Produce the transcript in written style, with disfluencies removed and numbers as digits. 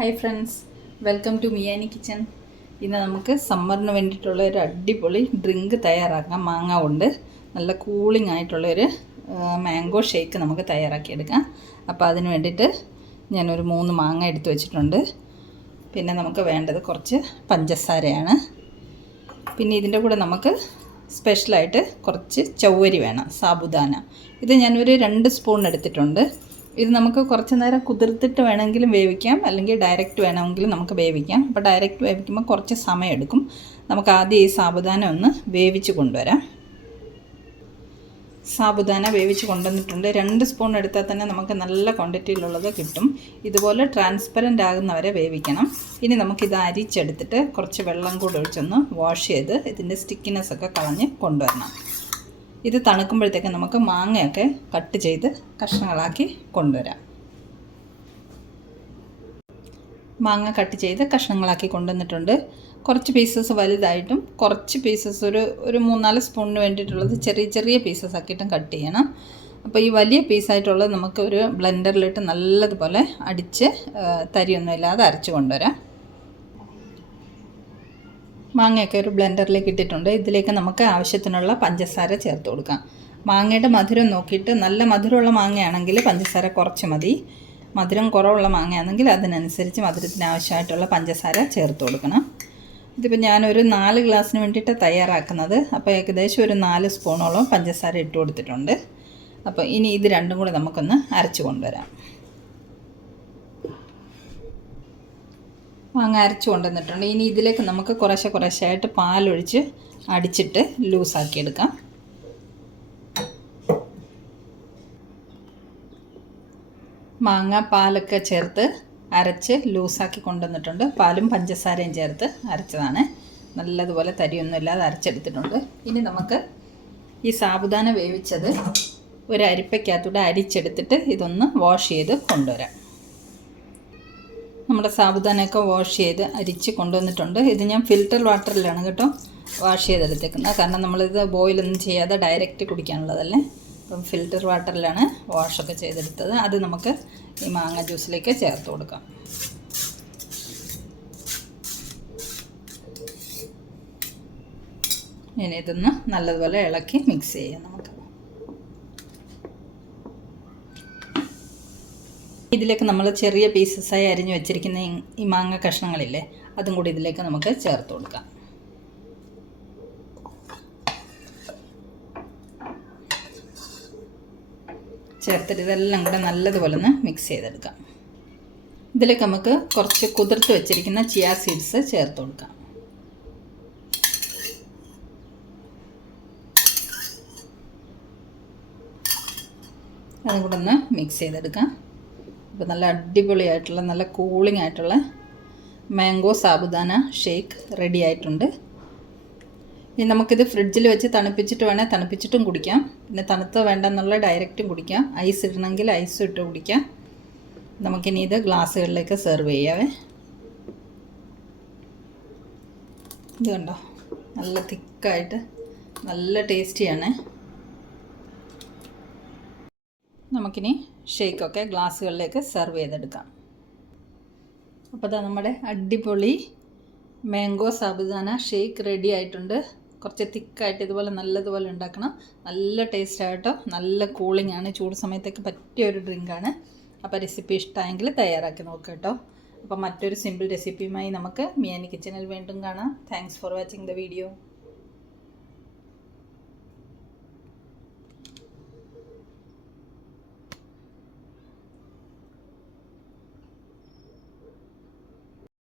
Hi friends, welcome to മിയാനി kitchen. ഇന്ന് നമുക്ക് സമ്മറിന് വേണ്ടിയിട്ടുള്ള ഒരു അടിപൊളി ഡ്രിങ്ക് തയ്യാറാക്കാം. മാങ്ങ കൊണ്ട് നല്ല കൂളിംഗ് ആയിട്ടുള്ളൊരു മാംഗോ ഷേക്ക് നമുക്ക് തയ്യാറാക്കിയെടുക്കാം. അപ്പോൾ അതിന് വേണ്ടിയിട്ട് ഞാനൊരു 3 മാങ്ങ എടുത്ത് വെച്ചിട്ടുണ്ട്. പിന്നെ നമുക്ക് വേണ്ടത് കുറച്ച് പഞ്ചസാരയാണ്. പിന്നെ ഇതിൻ്റെ കൂടെ നമുക്ക് സ്പെഷ്യലായിട്ട് കുറച്ച് ചവ്വരി വേണം, സാബുദാന. ഇത് ഞാനൊരു 2 സ്പൂൺ എടുത്തിട്ടുണ്ട്. ഇത് നമുക്ക് കുറച്ച് നേരം കുതിർത്തിട്ട് വേണമെങ്കിലും വേവിക്കാം, അല്ലെങ്കിൽ ഡയറക്റ്റ് വേണമെങ്കിലും നമുക്ക് വേവിക്കാം. അപ്പോൾ ഡയറക്റ്റ് വേവിക്കുമ്പോൾ കുറച്ച് സമയം എടുക്കും. നമുക്ക് ആദ്യം ഈ സാബുദാന ഒന്ന് വേവിച്ച് കൊണ്ടുവരാം. സാബുദാന വേവിച്ച് കൊണ്ടുവന്നിട്ടുണ്ട്. 2 സ്പൂൺ എടുത്താൽ തന്നെ നമുക്ക് നല്ല ക്വാണ്ടിറ്റിയിലുള്ളത് കിട്ടും. ഇതുപോലെ ട്രാൻസ്പെറൻ്റ് ആകുന്നവരെ വേവിക്കണം. ഇനി നമുക്കിത് അരിച്ചെടുത്തിട്ട് കുറച്ച് വെള്ളം കൂടെ ഒഴിച്ചൊന്ന് വാഷ് ചെയ്ത് ഇതിൻ്റെ സ്റ്റിക്കിനെസ് ഒക്കെ കളഞ്ഞ് കൊണ്ടുവരണം. ഇത് തണുക്കുമ്പോഴത്തേക്ക് നമുക്ക് മാങ്ങയൊക്കെ കട്ട് ചെയ്ത് കഷ്ണങ്ങളാക്കി കൊണ്ടുവരാം. മാങ്ങ കട്ട് ചെയ്ത് കഷ്ണങ്ങളാക്കി കൊണ്ടുവന്നിട്ടുണ്ട്. കുറച്ച് പീസസ് വലുതായിട്ടും കുറച്ച് പീസസ് ഒരു 3-4 സ്പൂണിന് വേണ്ടിയിട്ടുള്ളത് ചെറിയ ചെറിയ പീസസ് ആക്കിയിട്ടും കട്ട് ചെയ്യണം. അപ്പോൾ ഈ വലിയ പീസായിട്ടുള്ളത് നമുക്ക് ഒരു ബ്ലെൻഡറിലിട്ട് നല്ലതുപോലെ അടിച്ച് തരിയൊന്നും ഇല്ലാതെ അരച്ച് കൊണ്ടുവരാം. മാങ്ങയൊക്കെ ഒരു ബ്ലെൻഡറിലേക്ക് ഇട്ടിട്ടുണ്ട്. ഇതിലേക്ക് നമുക്ക് ആവശ്യത്തിനുള്ള പഞ്ചസാര ചേർത്ത് കൊടുക്കാം. മാങ്ങയുടെ മധുരം നോക്കിയിട്ട്, നല്ല മധുരമുള്ള മാങ്ങയാണെങ്കിൽ പഞ്ചസാര കുറച്ച് മതി. മധുരം കുറവുള്ള മാങ്ങയാണെങ്കിൽ അതിനനുസരിച്ച് മധുരത്തിന് ആവശ്യമായിട്ടുള്ള പഞ്ചസാര ചേർത്ത് കൊടുക്കണം. ഇതിപ്പോൾ ഞാനൊരു 4 ഗ്ലാസ്സിന് വേണ്ടിയിട്ട് തയ്യാറാക്കുന്നത്. അപ്പോൾ ഏകദേശം ഒരു 4 സ്പൂണോളം പഞ്ചസാര ഇട്ട് കൊടുത്തിട്ടുണ്ട്. അപ്പോൾ ഇനി ഇത് രണ്ടും കൂടെ നമുക്കൊന്ന് അരച്ച് കൊണ്ടുവരാം. മാങ്ങ അരച്ച് കൊണ്ടുവന്നിട്ടുണ്ട്. ഇനി ഇതിലേക്ക് നമുക്ക് കുറേശ്ശെയായിട്ട് പാലൊഴിച്ച് അടിച്ചിട്ട് ലൂസാക്കിയെടുക്കാം. മാങ്ങ പാലൊക്കെ ചേർത്ത് അരച്ച് ലൂസാക്കി കൊണ്ടുവന്നിട്ടുണ്ട്. പാലും പഞ്ചസാരയും ചേർത്ത് അരച്ചതാണ്. നല്ലതുപോലെ തരിയൊന്നും ഇല്ലാതെ അരച്ചെടുത്തിട്ടുണ്ട്. ഇനി നമുക്ക് ഈ സാബുദാന വേവിച്ചത് ഒരു അരിപ്പയ്ക്കകത്തൂടെ അരിച്ചെടുത്തിട്ട് ഇതൊന്ന് വാഷ് ചെയ്ത് കൊണ്ടുവരാം. നമ്മുടെ സാബുദാനയൊക്കെ വാഷ് ചെയ്ത് അരിച്ച് കൊണ്ടുവന്നിട്ടുണ്ട്. ഇത് ഞാൻ ഫിൽറ്റർ വാട്ടറിലാണ് കേട്ടോ വാഷ് ചെയ്തെടുത്തേക്കുന്നത്. കാരണം നമ്മളിത് ബോയിലൊന്നും ചെയ്യാതെ ഡയറക്റ്റ് കുടിക്കാനുള്ളതല്ലേ. അപ്പം ഫിൽറ്റർ വാട്ടറിലാണ് വാഷൊക്കെ ചെയ്തെടുത്തത്. അത് നമുക്ക് ഈ മാങ്ങ ജ്യൂസിലേക്ക് ചേർത്ത് കൊടുക്കാം. ഇനി ഇതൊന്ന് നല്ലതുപോലെ ഇളക്കി മിക്സ് ചെയ്യാം നമുക്ക്. ഇതിലേക്ക് നമ്മൾ ചെറിയ പീസസായി അരിഞ്ഞു വെച്ചിരിക്കുന്ന ഈ മാങ്ങ കഷ്ണങ്ങളില്ലേ, അതും കൂടി ഇതിലേക്ക് നമുക്ക് ചേർത്ത് കൊടുക്കാം. ചേർത്തിട്ട് ഇതെല്ലാം കൂടെ നല്ലതുപോലെ ഒന്ന് മിക്സ് ചെയ്തെടുക്കാം. ഇതിലേക്ക് നമുക്ക് കുറച്ച് കുതിർത്ത് വെച്ചിരിക്കുന്ന ചിയാ സീഡ്സ് ചേർത്ത് കൊടുക്കാം. അതും കൂടെ ഒന്ന് മിക്സ് ചെയ്തെടുക്കാം. ഇപ്പോൾ നല്ല അടിപൊളിയായിട്ടുള്ള നല്ല കൂളിംഗ് ആയിട്ടുള്ള മാംഗോ സാബുദാന ഷേക്ക് റെഡി ആയിട്ടുണ്ട്. ഇനി നമുക്കിത് ഫ്രിഡ്ജിൽ വെച്ച് തണുപ്പിച്ചിട്ട് വേണേൽ തണുപ്പിച്ചിട്ടും കുടിക്കാം. പിന്നെ തണുത്ത വേണ്ടെന്നുള്ള ഡയറക്റ്റും കുടിക്കാം. ഐസ് ഇടണമെങ്കിൽ ഐസും ഇട്ട് കുടിക്കാം. നമുക്കിനി ഇത് ഗ്ലാസ്സുകളിലേക്ക് സെർവ് ചെയ്യാവേ. ഇത് കണ്ടോ, നല്ല തിക്കായിട്ട് നല്ല ടേസ്റ്റിയാണ്. നമുക്കിനി ഷേക്കൊക്കെ ഗ്ലാസ്സുകളിലേക്ക് സെർവ് ചെയ്തെടുക്കാം. അപ്പോൾ അതാ നമ്മുടെ അടിപൊളി മാംഗോ സാബുദാന ഷേക്ക് റെഡി ആയിട്ടുണ്ട്. കുറച്ച് തിക്കായിട്ട് ഇതുപോലെ നല്ലതുപോലെ ഉണ്ടാക്കണം. നല്ല ടേസ്റ്റ് ആയിട്ടോ, നല്ല കൂളിംഗ് ആണ്. ചൂട് സമയത്തേക്ക് പറ്റിയ ഒരു ഡ്രിങ്കാണ്. അപ്പോൾ റെസിപ്പി ഇഷ്ടമായെങ്കിൽ തയ്യാറാക്കി നോക്കുക കേട്ടോ. അപ്പോൾ മറ്റൊരു സിമ്പിൾ റെസിപ്പിയുമായി നമുക്ക് മിയാനി കിച്ചണിൽ വീണ്ടും കാണാം. Thanks for watching the video.